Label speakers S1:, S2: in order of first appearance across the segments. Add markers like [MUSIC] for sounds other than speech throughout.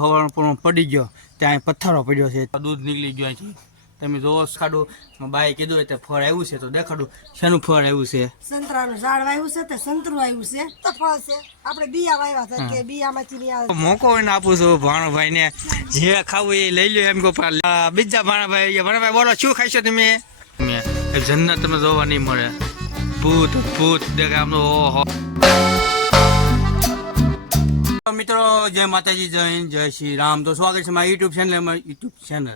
S1: પૂરમાં પડી ગયો ત્યાં પથ્થરો પડ્યો છે. દૂધ નીકળી ગયો છે તમે જોવો ખાડું. બાએ કીધું એટલે ફળ આવ્યું છે તો દેખાડું શેનું ફળ આવ્યું છે?
S2: સંતરાનું ઝાડ વાવ્યું છે તે સંતરું આવ્યું છે. તો ફળ છે. આપણે બિયા વાવ્યા છે કે બિયામાંથી બી આ
S1: મોકો એને આપું છું ભાણભાઈ ને જે ખાવું એ લઈ લ્યો એમ કહો બીજા ભાણભાઈ ભાણભાઈ બોલો શું ખાઈશો તમે? જન્નત તમે જોવા નહીં મળે. ભૂત ભૂત દેખાય આમ ઓહો. મિત્રો જય માતાજી જય હિન્દ જય શ્રી રામ. તો સ્વાગત છે મારા યુટ્યુબ ચેનલ યુટ્યુબ ચેનલ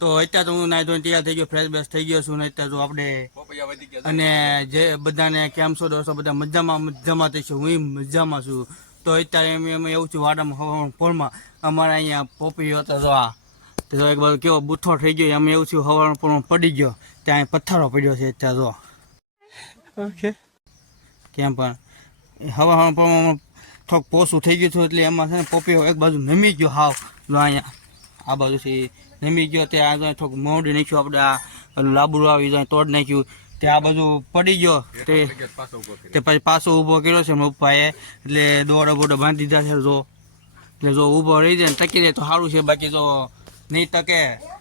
S1: તો અત્યારે તો હું નાઈ ધોઈને તૈયાર થઈ ગયો ફ્રેશ બેસ થઈ ગયો છું ને અત્યારે તો આપણે અને જે બધાને કેમ છો દોસ્તો બધા મજામાં મજામાં થઈ છે હું મજામાં છું. તો અત્યારે એમ એમ એવું છું વાડામાં પોળમાં અમારા અહીંયા પોપી હતો તો આ તો એક બાજુ કેવો બુથ્થો થઈ ગયો એમ એવું છું હવાના પોળમાં પડી ગયો ત્યાં પથ્થરો પડ્યો છે અત્યારે જો ઓકે. કેમ પણ હવાના પોળમાં થોડુંક પોસું થઈ ગયું હતું એટલે એમાં છે ને પોપીઓ એક બાજુ નમી ગયો હાવ. જો અહીંયા આ બાજુથી નમી ગયો તે આ થોડુંક મોડી નાખ્યું આપણે આ લાબરું આવી જાય તોડ નાખ્યું. તે આ બાજુ પડી ગયો. તે પછી પાછો ઊભો કર્યો છે પપ્પાએ એટલે દોડા બોડા બાંધી દીધા છે જો. એટલે જો ઊભો રહી જાય ને ટકી જાય તો સારું છે. બાકી જો નહીં ટકે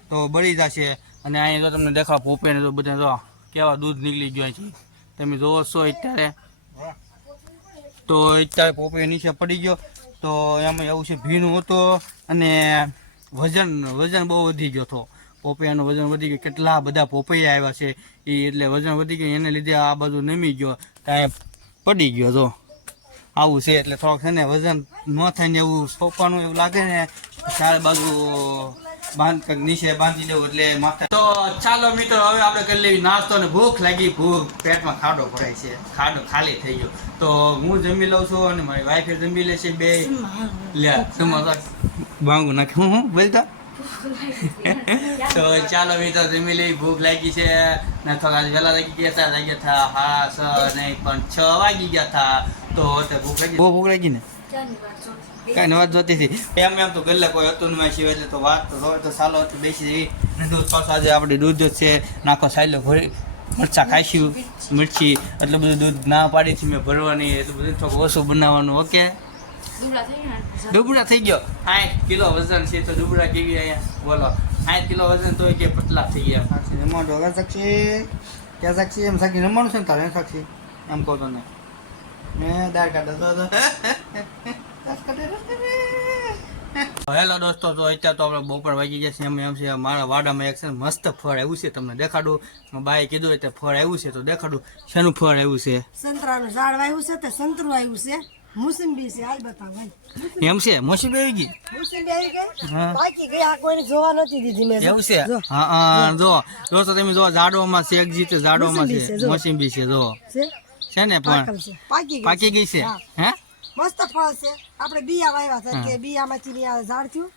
S1: તો બળી જશે. અને અહીંયા જો તમને દેખાવ પોપેને તો બધા જો કેવા દૂધ નીકળી ગયો છે તમે જોવો છો અત્યારે. તો અત્યારે પોપૈયો નીચે પડી ગયો. તો એમાં એવું છે, ભીનું હતો અને વજન વજન બહુ વધી ગયો હતો. પોપૈયાનું વજન વધી ગયું. કેટલા બધા પોપૈયા આવ્યા છે એ એટલે વજન વધી ગયું. એને લીધે આ બાજુ નમી ગયો. કાંઈ પડી ગયો તો આવું છે, એટલે થોડોક છે ને વજન ન થાય ને એવું સોંપવાનું એવું લાગે ને, ચારે બાજુ બાંધ નીચે બાંધી દેવું એટલે માથે તો ચાલો મિત્રો, હવે આપણે કરી લેવી નાસ્તો ને ભૂખ લાગી. ભૂખ પેટમાં ખાડો ભરાય છે. ખાડો ખાલી થઈ ગયો. તો હું જમી લઉં છું અને મારી વાઈફે જમી લે છે બે. લે ભાંગું નાખી. હું હું, બોલતા? તો ચાલો મિત્રો, જમી લઈ ભૂખ લાગી છે. ને થોડા વહેલા લાગી ગયા હતા. લાગ્યા હતા હા, સ, નહીં, પણ છ વાગી ગયા હતા તો ભૂખ લાગી બહુ ભૂખ લાગી ને? કાંઈ વાત જોતી હતી. એમ એમ તો ગલ્લે કોઈ હતું નહીં સિવાય એટલે તો વાત તો તો સાલો હતું બેસી જઈ દૂધ પાછું આજે આપણે દૂધ જ છે. નાખો સાયલો ભરી મરચા ખાઈશું મિર્ચી એટલું બધું દૂધ ના પાડી છે મેં ભરવાની એટલું બધું થોડું ઓછું બનાવવાનું ઓકે? ડુબડા થઈ ગયો આઠ કિલો વજન છે તો ડુબડા કેવી અહીંયા બોલો. આઠ કિલો વજન તો કે પતલા થઈ ગયા. સાક્ષી રમવાનું સાક્ષી ક્યાં સાક્ષી? એમ સાક્ષી રમવાનું છે ને તારે સાક્ષી? એમ કહો તો ને મેં દાળ કાઢો તો હેલો દોસ્તો તો અત્યારે તો આપણે બપોર વાગી ગયા છે એમ એમ છે મારા વાડામાં એક છે મસ્ત ફળ આવ્યું છે તમને દેખાડું. બાએ કીધું એટલે ફળ આવ્યું છે તો દેખાડું. શેનું ફળ આવ્યું છે?
S2: સંતરાનું ઝાડ વાવ્યું છે તે સંતરું આવ્યું છે. મુસંબી છે હાલ બતાવ
S1: એમ છે? મોસી આવી ગઈ?
S2: મુસંબી આવી ગઈ?
S1: હા.
S2: બાકી ગઈ આ કોઈને જોવા નથી દીધી મેં.
S1: એવું છે? હા હા જો. દોસ્તો તમે જો ઝાડોમાં છે એક જીતે ઝાડોમાં
S2: મોસંબી
S1: છે. મોસંબી છે જો.
S2: છે
S1: ને પણ?
S2: પાકી ગઈ
S1: પાકી ગઈ છે.
S2: હે. મસ્ત ફળ છે. આપણે બિયા વાવ્યા છે કે બિયામાંથી ઝાડ થયું.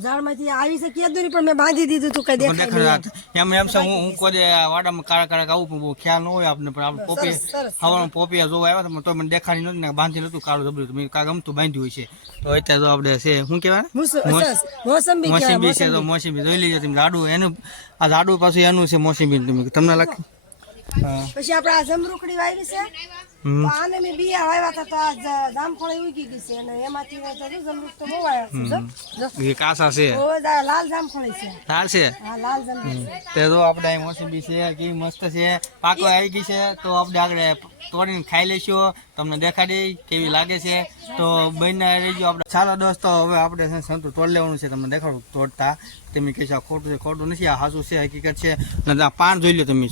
S2: ઝાડમાંથી આવી છે. કેદુરી પણ મેં બાંધી દીધું તું કઈ દેખાય
S1: એમ. એમ છે હું હું કોઈ વાડામાં કાળા કાળા આવું પણ બહુ ખ્યાલ ન હોય આપણે પણ આપણે પોપી. હવાનું પોપિયા જોવા આવ્યા તો મને દેખાડી નહોતું ને બાંધી નહોતું કાળું જબરું. મેં કાં ગમતું બાંધ્યું હોય છે. તો અત્યારે તો આપણે છે શું કહેવાય?
S2: મુસ- મોસંબી
S1: મોસંબી છે તો
S2: મોસંબી.
S1: જોઈ લીધો તમે લાડુ એનું આ લાડુ પાછું એનું છે મોસંબી. તમે તમને હા
S2: પછી આપણે આ જમરૂખડી વાવી છે આને મેં બિયા વાવ્યા હતા તો આ જામફળી ઉગી ગઈ છે. અને એમાંથી તો જમરૂખ તો બહુ આવ્યા છે.
S1: એ કાસા છે.
S2: ઓ, લાલ જામફળી છે.
S1: લાલ છે?
S2: હા લાલ જામફળી
S1: તે તો આપણે મોસંબી છે કે મસ્ત છે. પાકો આવી ગઈ છે તો આપણે આગળ તોડીને ખાઈ લઈશું. તમને દેખાડી કેવી લાગે છે. તો બને રહીજો આપણે. ચાલો દોસ્તો હવે આપણે સંતુ તોડ લેવાનું છે. તમને દેખાડું તોડતા. તમે કહેશો ખોટું છે ખોટું નથી. આ સાચું છે હકીકત છે. પાન જોઈ લો તમે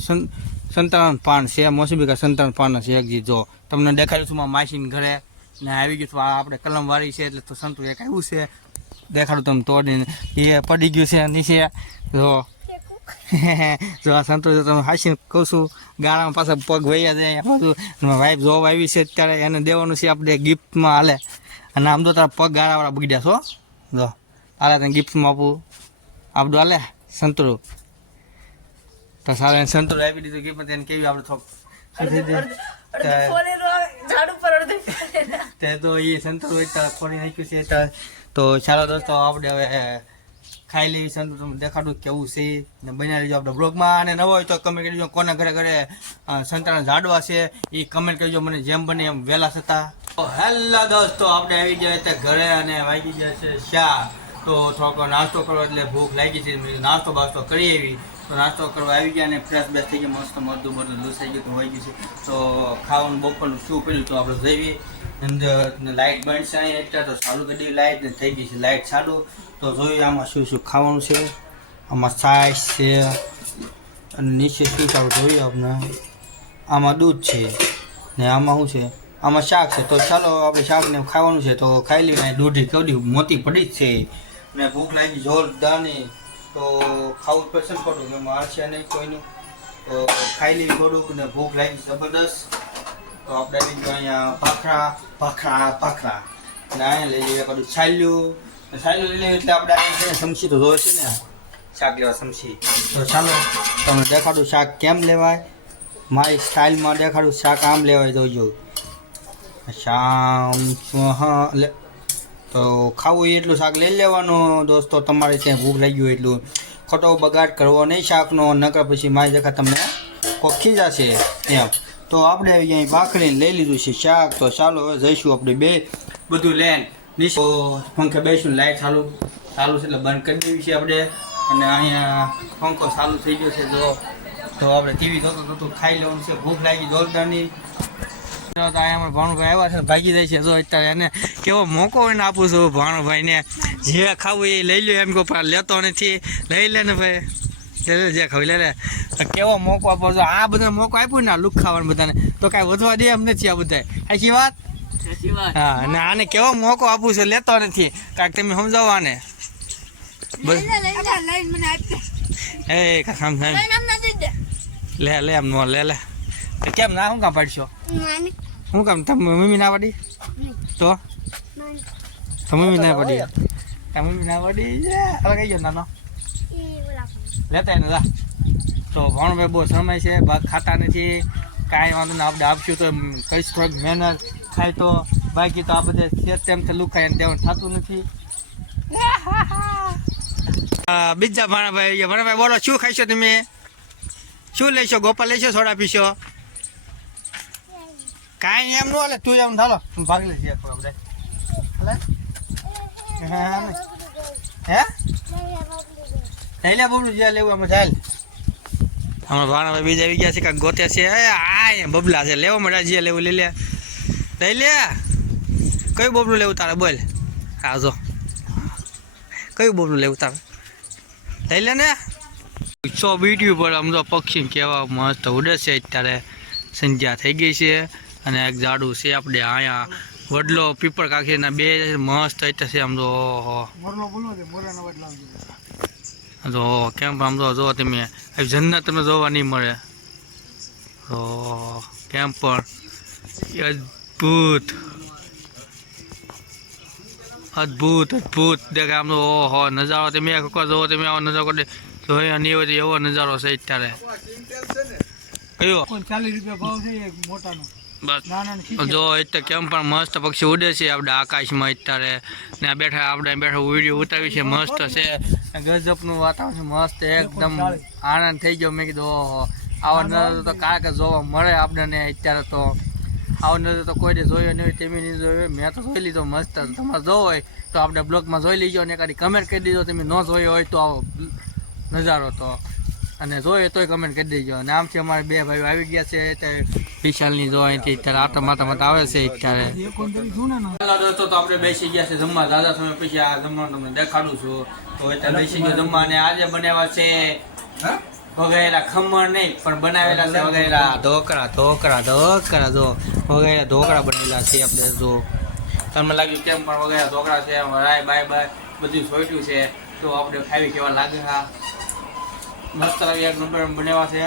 S1: સં- સંતરાણ પાન છે મોસંબી કા સંતરાણ પાન છે એક જી જો. તમને દેખાડ્યું છું માસીને ઘરે. ને આવી ગયું છું આપણે કલમ વાળી છે, એટલે તો સંતું એક આવ્યું છે. દેખાડું તમે તોડીને. એ પડી ગયું છે, નીચે. જો. [LAUGHS] જો આ સંતોષ તમે હાસીને કહું છું, ગાળામાં પાછા પગ વૈયા જાય. બધું વાઈફ જોબ આવી છે ત્યારે એને દેવાનું છે આપણે ગિફ્ટમાં હાલે. અને આમ તો તારા પગ ગાળાવાળા બગડ્યા છો જો. હાલે તને ગિફ્ટમાં આપું. આપડું હાલે, સંતરું. તો સારા એને સંતરું આપી દીધું પણ તેને કેવી આપણે થોક તે તો એ સંતો ખોલી નાખ્યું છે તો તો ચાલો દોસ્તો આપણે હવે ખાઈ લેવી સંતો તમને દેખાડું કેવું છે. ને બન્યા રહેજો આપણે બ્લોગમાં અને નવો હોય તો કમેન્ટ કરજો કોના ઘરે ઘરે સંતરાના ઝાડવા છે એ કમેન્ટ કરજો મને જેમ બને એમ વહેલા થતા. હેલો દોસ્તો આપણે આવી ગયા હતા ઘરે અને વાગી ગયા છે શા તો થોડોક નાસ્તો કરો એટલે ભૂખ લાગી છે. નાસ્તો બાસ્તો કરી આવી. તો નાસ્તો કરવા આવી ગયા અને ફ્રેશ બેસ થઈ ગયા. મસ્ત મધુ બધું લૂસાઈ ગયું તો હોય ગયું છે. તો ખાવાનું બપોરનું શું પડ્યું તો આપણે જઈએ. અંદર લાઇટ બંધ છે અહીં એટલે તો ચાલુ કરી દીધી. લાઇટ થઈ ગઈ છે લાઇટ ચાલુ. તો જોઈએ આમાં શું શું ખાવાનું છે. આમાં છાશ છે અને નીચે શું ચાલુ જોઈએ આપણે. આમાં દૂધ છે ને આમાં શું છે? આમાં શાક છે. તો ચાલો આપણે શાકને ખાવાનું છે. તો ખાઈ લઈએ દૂધી કવડી મોતી પડી જ છે. ને ભૂખ લાગી જોરદારની તો ખાવું પસંદ ખોટું કે માર નહીં કોઈનું. તો ખાઈ લઈ થોડુંક ને ભૂખ લાગી જબરદસ્ત. તો આપણે આવી ગયો અહીંયા ભાખરા ભાખરા ભાખરા. અને અહીંયા લઈ લઈએ બધું છાલ્યું છાલ્યું લઈ લઈએ એટલે આપણે સમસી તો જોવે છે ને, શાક લેવા સમસી તો ચાલો, તમને દેખાડું શાક કેમ લેવાય? મારી સ્ટાઇલમાં દેખાડું શાક આમ લેવાય જોજો. શામ સ્વહ લે તો ખાવું એટલું શાક લઈ લેવાનું દોસ્તો. તમારે ત્યાં ભૂખ લાગી હોય એટલું ખોટો બગાડ કરવો નહીં શાકનો, નકર પછી મારી જગા તમને કોખી જશે એમ. તો આપણે અહીંયા ભાખરીને લઈ લીધું છે શાક. તો ચાલો હવે જઈશું આપણે બે બધું લેન તો પંખે બેસીશું લાઈટ ચાલુ ચાલુ છે એટલે બંધ કરી દેવી છે આપણે. અને અહીંયા પંખો ચાલુ થઈ ગયો છે, જો. તો આપણે ટીવી જોતો તો ખાઈ લેવાનું છે. ભૂખ લાગી જોરદારની તો ભાણુભાઈ આવ્યા છે ભાગી જાય છે. જો અત્યારે એને કેવો મોકો એને આપું છું ભાણુભાઈને. જે ખાવું એ લઈ લ્યો એમ કહો લેતો નથી. લઈ લે ને ભાઈ. લે લે જે ખાવી લે લે. કેવો મોકો આપો છો? આ બધા મોકો આપ્યો ને આ લુક ખાવાનું બધાને. તો કાંઈ વધવા દે એમ નથી આ બધા આખી વાત? હા અને આને કેવો મોકો આપું છું? લેતો નથી. કાંઈક તમે સમજાવો આને. એ લે લે એમ નો લે લે. કેમ ના શું કાં પાડશો? શું કામ તમે મમ્મી ના પડી? તો? મમ્મી ના પડી? મમ્મી ના પડી હવે કઈ ગયો નાનો લેતા એને જા. તો ભણભાઈ બહુ સમય છે, ભાગ ખાતા નથી. કાંઈ વાંધો ના આપણે આપશું તો કઈશ થોડીક મહેનત થાય તો. બાકી તો આ બધે છે તેમ છે ખાય અને દેવાનું થતું નથી. બીજા ભાણાભાઈ ભાણાભાઈ બોલો, શું ખાઈશો તમે? શું લઈશો? ગોપાલ લઈશો, સોડા પીશો? કાંઈ એમ ન હાલે તું એમ ચાલો તું ભાગ લઈશ એક આપણે હાલે? હા લઈ બબલું જ્યાં લેવું અમે ચાલ. અમારા ભાણા બીજા આવી ગયા છે કાંક ગોતે છે. હે આ બબલા છે. લેવો મળ્યા જ્યાં લેવું લઈ લે. લઈ લે. કયું બબલું લેવું તારે? બોલ. હા જો. કયું બબલું લેવું તારે? લઈ લે ને. સો બીટ્યું પર આમ તો પક્ષી કેવા મસ્ત ઉડે છે અત્યારે. સંધ્યા થઈ ગઈ છે. અને એક ઝાડું છે આપણે અહીંયા વડલો પીપળ કાંકરીના બે મસ્ત અત્યારે છે આમ તો ઓહો. તો કેમ આમ તો જો તમે જન્નત તમને જોવા નહીં મળે. તો કેમ પણ અદ્ભુત. અદ્ભુત અદ્ભુત. દેખાય આમ તો ઓહો નજારો તમે એક વખત જોવો તમે આવો નજારો કરે જોઈ અને એવો એવો નજારો છે અત્યારે. કયો?
S3: ચાલીસ રૂપિયા ભાવ છે મોટાનો.
S1: બસ. જો એટલે કેમ પણ મસ્ત પક્ષી ઉડે છે આપણે આકાશમાં અત્યારે. ને આ બેઠા આપણે બેઠા વીડિયો ઉતારી છે મસ્ત છે. ગજબનું વાતાવરણ છે મસ્ત એકદમ આનંદ થઈ ગયો. મેં કીધું ઓહો આવા નજારો તો કાંઈક જોવા મળે આપણને અત્યારે તો. આવો નજારો તો કોઈને જોયો નહીં હોય તેમ નહીં જોયો મેં તો જોઈ લીધો મસ્ત. તમારે જોવો હોય તો આપણે બ્લોગમાં જોઈ લીજો અને એકાદી કમેન્ટ કરી દીધો તમે ન જોયો હોય તો આવો નજારો તો. અને જોઈએ તોય કમેન્ટ કરી દેજો. અને આમથી અમારે બે ભાઈઓ આવી ગયા છે. તે વિશાલની જો અહીંથી અત્યારે આટા માતા માતા આવે છે અત્યારે દોસ્તો તો આપણે બેસી ગયા છે જમવા. દાદા સમય પછી આ જમવાનું તમને દેખાડું છું. તો અત્યારે બેસી ગયો જમવા. અને આજે બનાવ્યા છે વગેરા ખમણ નહીં પણ બનાવેલા છે વગેરા ઢોકળા ઢોકળા ઢોકળા જો. વગેરે ઢોકળા બનેલા છે આપણે જો. તમને લાગ્યું કેમ પણ વગેરે ઢોકળા છે? રાય બાય બાય બધું સોટ્યું છે. તો આપણે ખાવી કેવા લાગે હા? મસ્ત એક નંબર બનાવ્યા છે.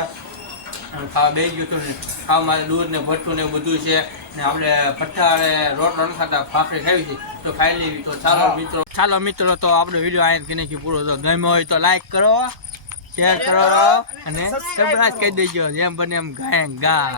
S1: અને ખાવા બે ગયું હતું ને ખાવા દૂધ ને ભઠ્ઠું ને બધું છે. ને આપણે ભઠ્ઠા અને રોટલો ન ખાતા ફાફડી ખાવી છે. તો ખાઈ લેવી તો ચાલો મિત્રો ચાલો મિત્રો તો આપણો વીડિયો અહીં કે પૂરો તો ગમ્યો હોય તો લાઈક કરો શેર કરો અને સબસ્ક્રાઈબ કરી દેજો. જેમ બને એમ ગાય ગા.